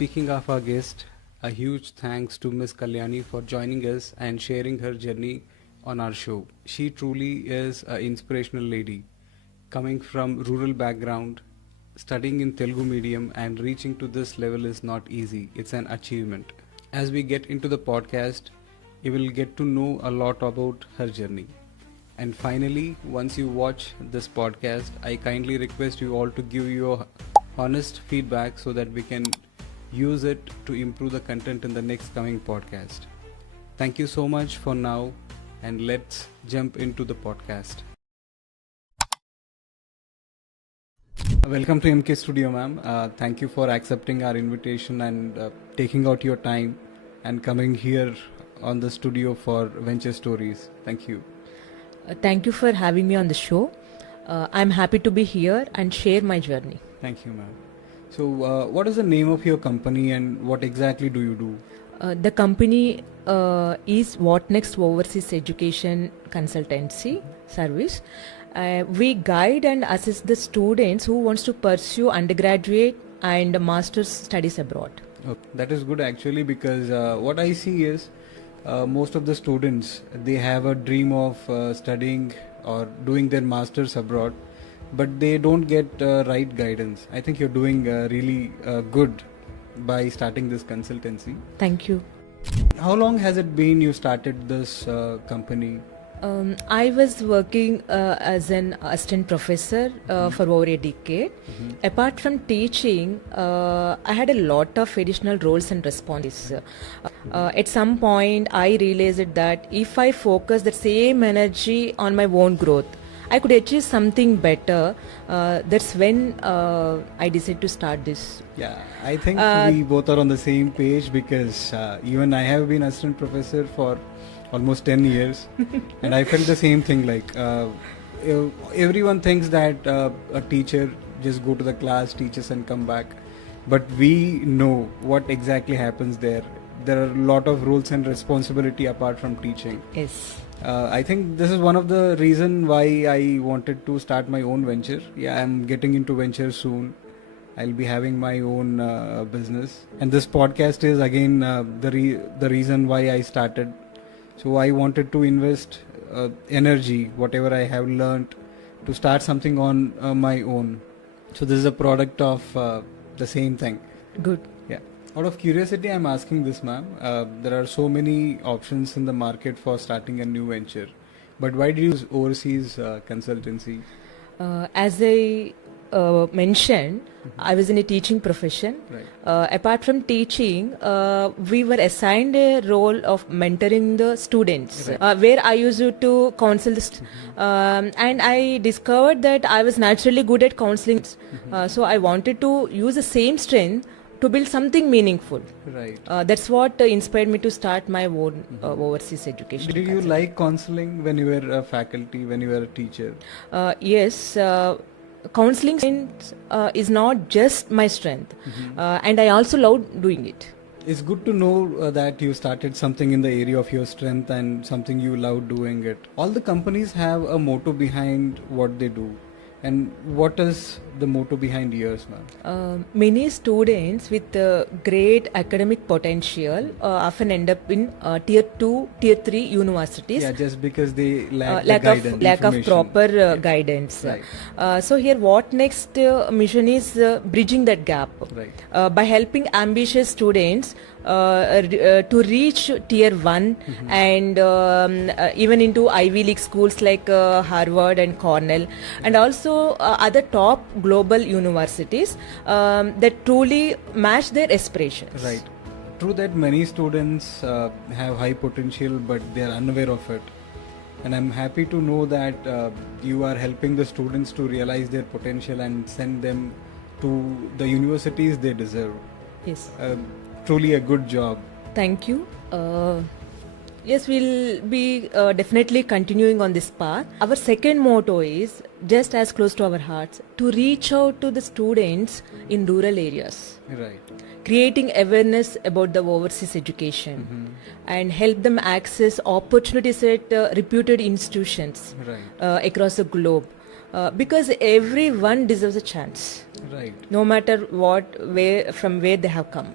Speaking of our guest, a huge thanks to Miss Kalyani for joining us and sharing her journey on our show. She truly is an inspirational lady, coming from rural background, studying in Telugu medium and reaching to this level is not easy. It's an achievement. As we get into the podcast, you will get to know a lot about her journey. And finally, once you watch this podcast, I kindly request you all to give your honest feedback so that we can use it to improve the content in the next coming podcast. Thank you so much for now, and let's jump into the podcast. Welcome to MK Studio, ma'am. Thank you for accepting our invitation and taking out your time and coming here on the studio for Venture Stories. Thank you. Thank you for having me on the show. I'm happy to be here and share my journey. Thank you, ma'am. So, what is the name of your company and what exactly do you do? The company is WhatNextOversea Education Consultancy service. We guide and assist the students who wants to pursue undergraduate and master's studies abroad. Okay. That is good actually, because what I see is most of the students, they have a dream of studying or doing their masters abroad, but they don't get right guidance. I think you're doing really good by starting this consultancy. Thank you. How long has it been you started this company? I was working as an assistant professor for over a decade. Apart from teaching, I had a lot of additional roles and responsibilities. At some point, I realized that if I focus the same energy on my own growth, I could achieve something better. That's when I decided to start this. Yeah, I think we both are on the same page, because even I have been assistant professor for almost 10 years and I felt the same thing. Like everyone thinks that a teacher just go to the class, teaches and come back, but we know what exactly happens there. There are a lot of roles and responsibility apart from teaching. Yes. I think this is one of the reason why I wanted to start my own venture. Yeah, I'm getting into venture soon. I'll be having my own business, and this podcast is again the reason why I started. So I wanted to invest energy, whatever I have learned, to start something on my own. So this is a product of the same thing. Good. Yeah. Out of curiosity, I'm asking this, ma'am. There are so many options in the market for starting a new venture, but why did you use overseas consultancy? As I mentioned, I was in a teaching profession. Right. Apart from teaching, we were assigned a role of mentoring the students, Right. where I used to counsel and I discovered that I was naturally good at counseling. So I wanted to use the same strength to build something meaningful. Right. That's what inspired me to start my own overseas education. Did you like counseling when you were a faculty, when you were a teacher? Yes. Counseling is not just my strength, and I also love doing it. It's good to know that you started something in the area of your strength and something you love doing it. All the companies have a motto behind what they do. And what is the motto behind yours, ma'am? Many students with great academic potential often end up in tier 2, tier 3 universities. Yeah, just because they lack lack of proper Yeah. guidance. Right. So here, what next mission is bridging that gap by helping ambitious students to reach tier 1 and even into Ivy League schools like Harvard and Cornell, and also other top global universities that truly match their aspirations. Right. True that many students have high potential, but they are unaware of it. And I'm happy to know that you are helping the students to realize their potential and send them to the universities they deserve. Yes. Truly a good job. Thank you. Yes, we'll be definitely continuing on this path. Our second motto is just as close to our hearts, to reach out to the students in rural areas. Right. Creating awareness about the overseas education and help them access opportunities at reputed institutions across the globe. Because everyone deserves a chance, Right. no matter from where they have come.